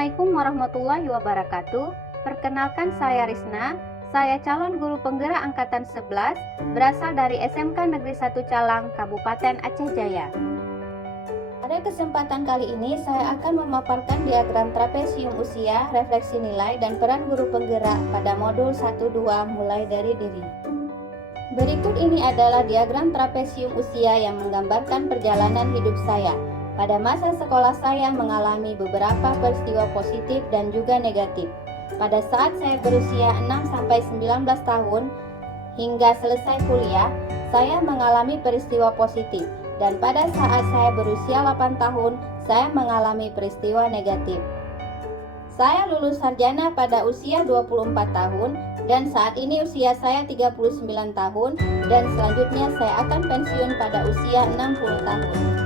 Assalamualaikum warahmatullahi wabarakatuh. Perkenalkan, saya Risna. Saya calon guru penggerak angkatan 11, berasal dari SMK Negeri 1 Calang, Kabupaten Aceh Jaya. Pada kesempatan kali ini saya akan memaparkan diagram trapesium usia, refleksi nilai, dan peran guru penggerak pada modul 1-2 mulai dari diri. Berikut ini adalah diagram trapesium usia yang menggambarkan perjalanan hidup saya. Pada masa sekolah saya mengalami beberapa peristiwa positif dan juga negatif. Pada saat saya berusia 6-19 tahun hingga selesai kuliah, saya mengalami peristiwa positif. Dan pada saat saya berusia 8 tahun, saya mengalami peristiwa negatif. Saya lulus sarjana pada usia 24 tahun dan saat ini usia saya 39 tahun dan selanjutnya saya akan pensiun pada usia 60 tahun.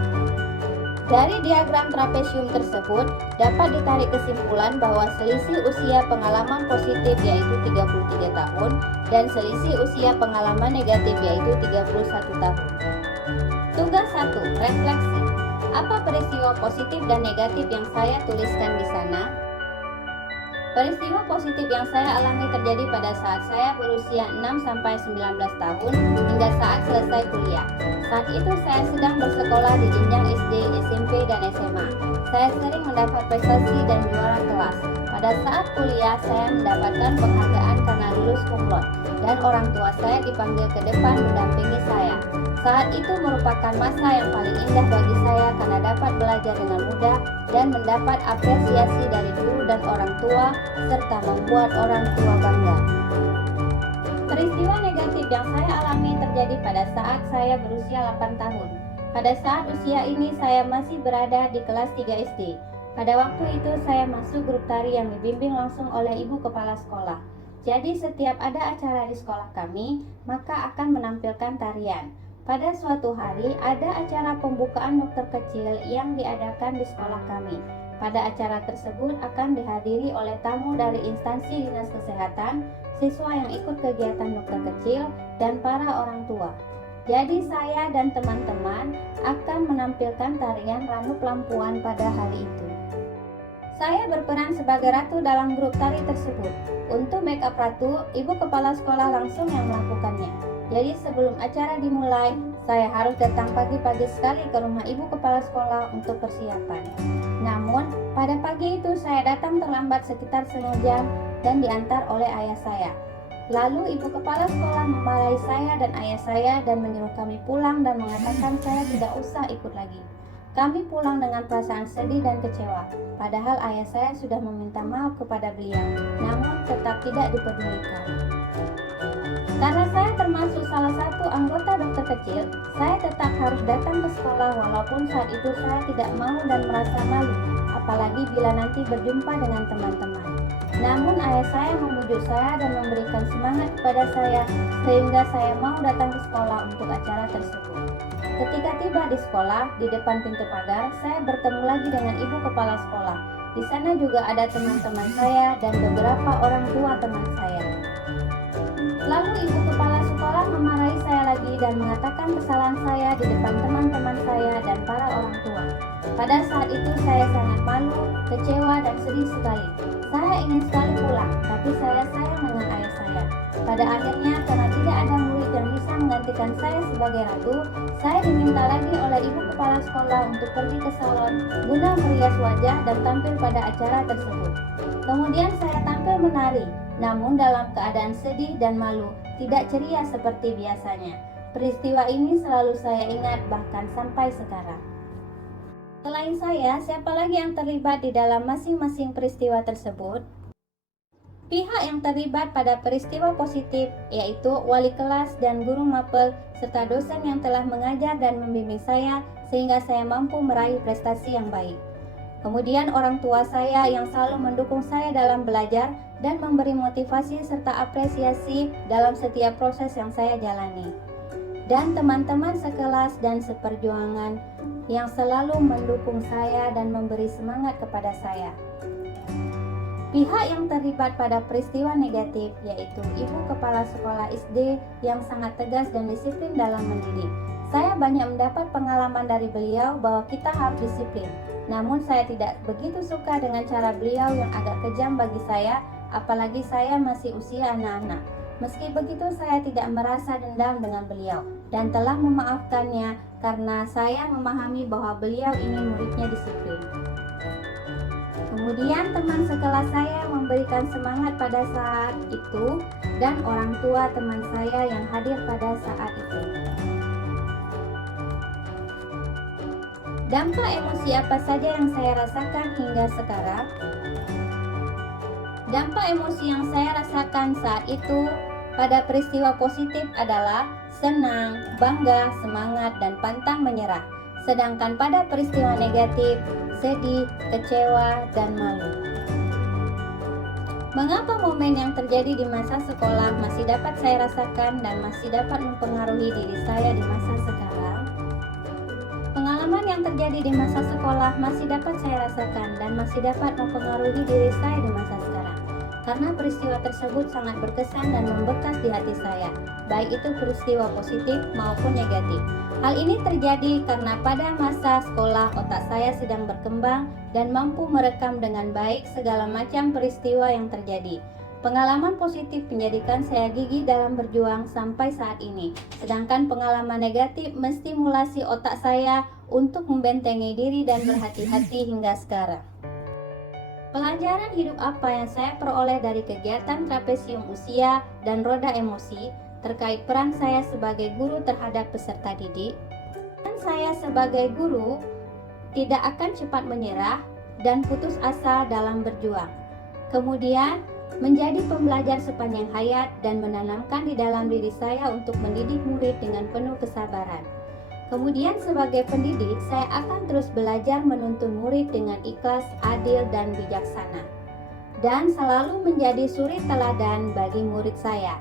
Dari diagram trapesium tersebut dapat ditarik kesimpulan bahwa selisih usia pengalaman positif yaitu 33 tahun dan selisih usia pengalaman negatif yaitu 31 tahun. Tugas 1. Refleksi. Apa peristiwa positif dan negatif yang saya tuliskan di sana? Peristiwa positif yang saya alami terjadi pada saat saya berusia 6-19 tahun hingga saat selesai kuliah. Saat itu saya sedang bersekolah di jenjang SD, SMP, dan SMA. Saya sering mendapat prestasi dan juara kelas. Pada saat kuliah, saya mendapatkan penghargaan karena lulus cum laude, dan orang tua saya dipanggil ke depan mendampingi saya. Saat itu merupakan masa yang paling indah bagi saya karena dapat belajar dengan mudah dan mendapat apresiasi dari guru dan orang tua, serta membuat orang tua bangga. Peristiwa negatif yang saya alami terjadi pada saat saya berusia 8 tahun. Pada saat usia ini saya masih berada di kelas 3 SD. Pada waktu itu saya masuk grup tari yang dibimbing langsung oleh ibu kepala sekolah. Jadi setiap ada acara di sekolah kami, maka akan menampilkan tarian. Pada suatu hari ada acara pembukaan dokter kecil yang diadakan di sekolah kami. Pada acara tersebut akan dihadiri oleh tamu dari instansi dinas kesehatan, siswa yang ikut kegiatan dokter kecil, dan para orang tua. Jadi saya dan teman-teman akan menampilkan tarian Ranu Pelampuan pada hari itu. Saya berperan sebagai ratu dalam grup tari tersebut. Untuk make up ratu, ibu kepala sekolah langsung yang melakukannya. Jadi sebelum acara dimulai, saya harus datang pagi-pagi sekali ke rumah ibu kepala sekolah untuk persiapan. Namun, pada pagi itu saya datang terlambat sekitar setengah jam dan diantar oleh ayah saya. Lalu ibu kepala sekolah memarahi saya dan ayah saya dan menyuruh kami pulang dan mengatakan saya tidak usah ikut lagi. Kami pulang dengan perasaan sedih dan kecewa, padahal ayah saya sudah meminta maaf kepada beliau, namun tetap tidak dipedulikan. Karena saya termasuk salah satu anggota dokter kecil, saya tetap harus datang ke sekolah walaupun saat itu saya tidak mau dan merasa malu, apalagi bila nanti berjumpa dengan teman-teman. Namun ayah saya membujuk saya dan memberikan semangat kepada saya sehingga saya mau datang ke sekolah untuk acara tersebut. Ketika tiba di sekolah, di depan pintu pagar, saya bertemu lagi dengan ibu kepala sekolah. Di sana juga ada teman-teman saya dan beberapa orang tua teman saya. Lalu ibu kepala sekolah memarahi saya lagi dan mengatakan kesalahan saya di depan teman-teman saya dan para orang tua. Pada saat itu saya sangat malu, kecewa, dan sedih sekali. Saya ingin sekali pulang, tapi saya sayang dengan ayah saya. Pada akhirnya, karena tidak ada murid yang bisa menggantikan saya sebagai ratu, saya diminta lagi oleh ibu kepala sekolah untuk pergi ke salon guna merias wajah dan tampil pada acara tersebut. Kemudian saya tampil menari, namun dalam keadaan sedih dan malu, tidak ceria seperti biasanya. Peristiwa ini selalu saya ingat bahkan sampai sekarang. Selain saya, siapa lagi yang terlibat di dalam masing-masing peristiwa tersebut? Pihak yang terlibat pada peristiwa positif yaitu wali kelas dan guru mapel serta dosen yang telah mengajar dan membimbing saya sehingga saya mampu meraih prestasi yang baik. Kemudian orang tua saya yang selalu mendukung saya dalam belajar dan memberi motivasi serta apresiasi dalam setiap proses yang saya jalani. Dan teman-teman sekelas dan seperjuangan yang selalu mendukung saya dan memberi semangat kepada saya. Pihak yang terlibat pada peristiwa negatif yaitu ibu kepala sekolah SD yang sangat tegas dan disiplin dalam mendidik. Saya banyak mendapat pengalaman dari beliau bahwa kita harus disiplin. Namun saya tidak begitu suka dengan cara beliau yang agak kejam bagi saya, apalagi saya masih usia anak-anak. Meski begitu, saya tidak merasa dendam dengan beliau dan telah memaafkannya karena saya memahami bahwa beliau ingin muridnya disiplin. Kemudian teman sekelas saya memberikan semangat pada saat itu dan orang tua teman saya yang hadir pada saat itu. Dampak emosi apa saja yang saya rasakan hingga sekarang? Dampak emosi yang saya rasakan saat itu pada peristiwa positif adalah senang, bangga, semangat, dan pantang menyerah. Sedangkan pada peristiwa negatif, sedih, kecewa, dan malu. Mengapa momen yang terjadi di masa sekolah masih dapat saya rasakan dan masih dapat mempengaruhi diri saya di masa sekarang? Pengalaman yang terjadi di masa sekolah masih dapat saya rasakan dan masih dapat mempengaruhi diri saya di masa sekarang. Karena peristiwa tersebut sangat berkesan dan membekas di hati saya, baik itu peristiwa positif maupun negatif. Hal ini terjadi karena pada masa sekolah otak saya sedang berkembang dan mampu merekam dengan baik segala macam peristiwa yang terjadi. Pengalaman positif menjadikan saya gigih dalam berjuang sampai saat ini, sedangkan pengalaman negatif menstimulasi otak saya untuk membentengi diri dan berhati-hati hingga sekarang. Pelajaran hidup apa yang saya peroleh dari kegiatan trapesium usia dan roda emosi terkait peran saya sebagai guru terhadap peserta didik? Dan saya sebagai guru tidak akan cepat menyerah dan putus asa dalam berjuang. Kemudian, menjadi pembelajar sepanjang hayat dan menanamkan di dalam diri saya untuk mendidik murid dengan penuh kesabaran. Kemudian sebagai pendidik, saya akan terus belajar menuntun murid dengan ikhlas, adil, dan bijaksana. Dan selalu menjadi suri teladan bagi murid saya.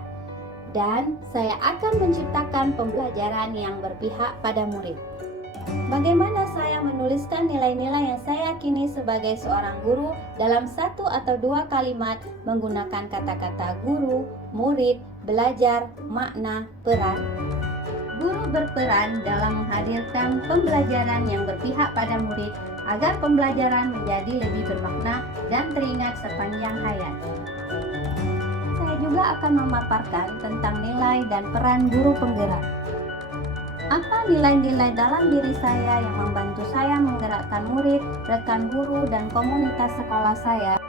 Dan saya akan menciptakan pembelajaran yang berpihak pada murid. Bagaimana saya menuliskan nilai-nilai yang saya yakini sebagai seorang guru dalam satu atau dua kalimat menggunakan kata-kata guru, murid, belajar, makna, peran? Guru berperan dalam menghadirkan pembelajaran yang berpihak pada murid agar pembelajaran menjadi lebih bermakna dan teringat sepanjang hayat. Saya juga akan memaparkan tentang nilai dan peran guru penggerak. Apa nilai-nilai dalam diri saya yang membantu saya menggerakkan murid, rekan guru, dan komunitas sekolah saya?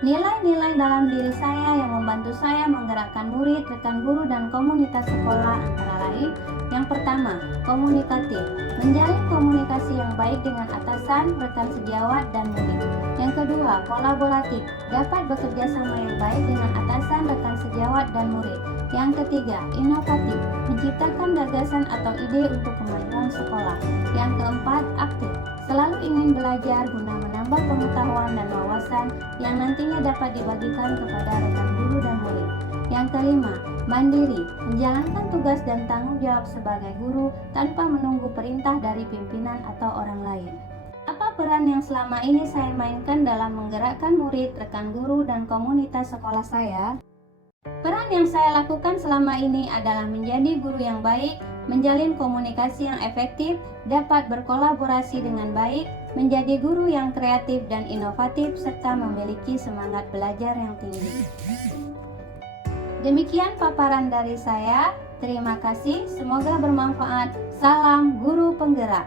Nilai-nilai dalam diri saya yang membantu saya menggerakkan murid, rekan guru, dan komunitas sekolah antara lain: yang pertama, komunikatif, menjalin komunikasi yang baik dengan atasan, rekan sejawat, dan murid. Yang kedua, kolaboratif, dapat bekerja sama yang baik dengan atasan, rekan sejawat, dan murid. Yang ketiga, inovatif, menciptakan gagasan atau ide untuk kemajuan sekolah. Yang keempat, aktif, selalu ingin belajar guna menambah pengetahuan dan wawasan yang nantinya dapat dibagikan kepada rekan guru dan murid. Yang kelima, mandiri, menjalankan tugas dan tanggung jawab sebagai guru tanpa menunggu perintah dari pimpinan atau orang lain. Apa peran yang selama ini saya mainkan dalam menggerakkan murid, rekan guru, dan komunitas sekolah saya? Peran yang saya lakukan selama ini adalah menjadi guru yang baik, menjalin komunikasi yang efektif, dapat berkolaborasi dengan baik, menjadi guru yang kreatif dan inovatif, serta memiliki semangat belajar yang tinggi. Demikian paparan dari saya. Terima kasih, semoga bermanfaat. Salam Guru Penggerak.